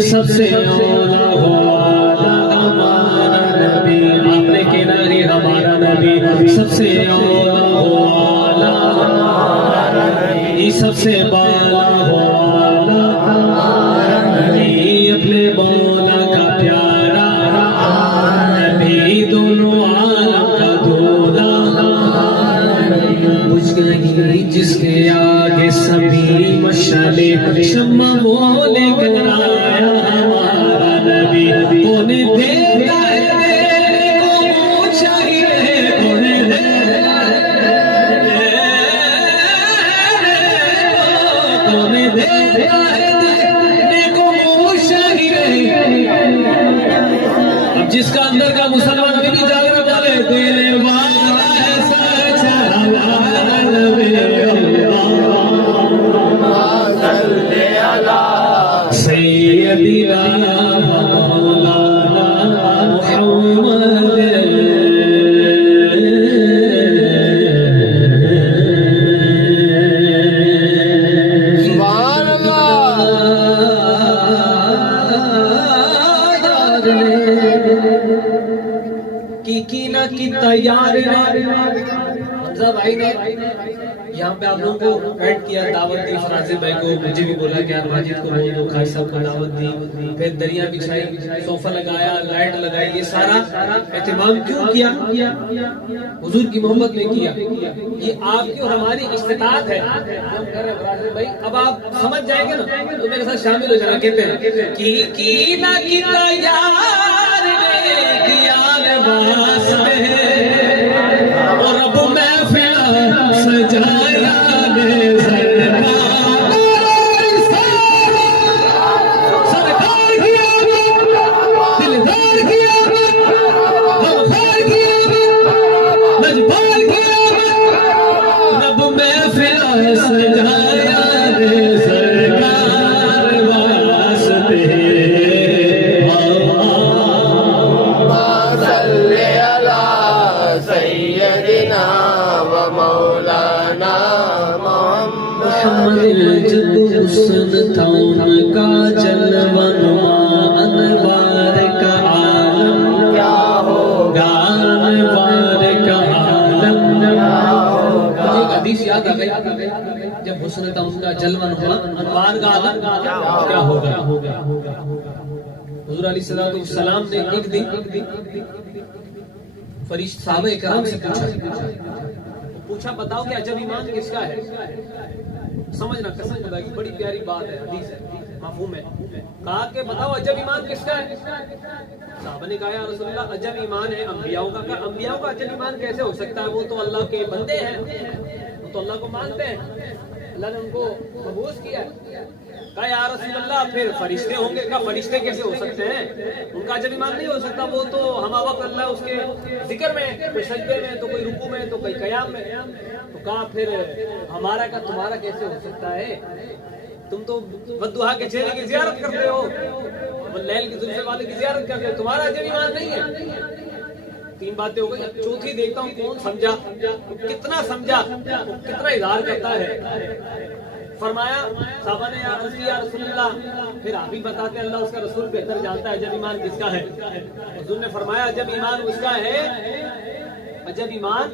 سب سے اولا ہوا ہمارا نبی، آپ نے کہنا ہے ہمارا نبی سب سے اولا ہوا ہمارا نبی، سب سے بالا ہوا ہمارا نبی، اپنے مولا کا پیارا نبی، دونوں عالم کا دولا بجھ گئی جس کے آگے سبھی مشعلیں، شمع وہ لے کر آیا ہمارا نبی، کون دیتا ہے دینے کو منہ چاہیے، کون دیتا ہے دینے کو منہ چاہیے۔ اب جس کا اندر کا مسلمان بھی جا کر بولے دل والا ایسا چلا نبی سیدنا مولانا محمد، سبحان اللہ۔ کی نہ کی تیار حمزہ بھائی نے یہاں پہ آپ لوگوں کو ایڈ کیا، دعوت دی فراز بھائی کو، مجھے بھی بولا کہ یار ماجد کو بول دو، خاص صاحب کو دعوت دی، پھر دریا بچھائی، صوفہ لگایا، لائٹ لگائی، یہ سارا اہتمام کیوں کیا؟ حضور کی محبت میں کیا۔ یہ آپ کی اور ہماری استطاعت ہے جو ہم کر رہے ہیں فراز بھائی۔ اب آپ سمجھ جائیں گے نا تو میرے ساتھ شامل ہو جانا، کہتے ہیں کی نہ کی تیار کیا لباس میں اور اب محفل سجایا نے سرکار کی آمد، دلدار کی آمد، غمخوار کی آمد، مجبور کی آمد، رب محفل سجایا نے سرکار واسطے سیدنا و مولانا محمد، جب حسن تھا ان کا جلوہ نما، انوار کا عالم کیا ہوگا، انوار کا عالم کیا ہوگا، ایک حدیث یاد آ گئی، جب حسن تھا ان کا جلوہ نما، انوار کا عالم کیا ہوگا۔ حضور علیہ السلام نے ایک دن فرشتہ صحابہ کرام سے پوچھا بتاؤ کہ عجب ایمان کس کا ہے؟ سمجھنا قسم خدا کی بڑی پیاری بات ہے، حدیث ہے، مفہوم ہے۔ کہا کہ بتاؤ عجب ایمان کس کا ہے؟ صحابہ نے کہا یا رسول اللہ عجب ایمان ہے انبیاءوں کا۔ کہا انبیاءوں کا عجب ایمان کیسے ہو سکتا ہے؟ وہ تو اللہ کے بندے ہیں، وہ تو اللہ کو مانتے ہیں، اللہ نے ان کو مبعوث کیا ہے۔ کہا یا رسول اللہ پھر فرشتے ہوں گے؟ کہا فرشتے کیسے ہو سکتے ہیں؟ ان کا عجب ایمان نہیں ہو سکتا، وہ تو ہما وقت اللہ اس کے ذکر میں، کوئی سجدے میں، تو کوئی رکوع میں، تو کوئی قیام میں۔ تو کہا پھر ہمارا کا تمہارا کیسے ہو سکتا ہے؟ تم تو والضحیٰ کے چہرے کی زیارت کرتے ہو، واللیل کی زلفے والے کی زیارت کرتے ہو، تمہارا عجب ایمان نہیں ہے۔ تین باتیں ہو گئی، اب چوتھی دیکھتا ہوں کون سمجھا، کتنا سمجھا، کتنا اظہار کرتا ہے۔ فرمایا صحابہ نے یا رسول اللہ پھر آپ ہی بتاتے ہیں، اللہ اس کا رسول بہتر جانتا ہے عجب ایمان کس کا ہے۔ حضور نے فرمایا عجب ایمان اس کا ہے، عجب ایمان